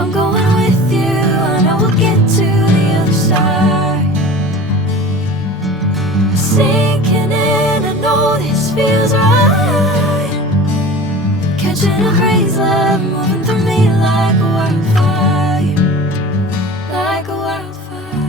I'm going with you, I know we'll get to the other side. Sinking in, I know this feels right. Catching a breeze, love, moving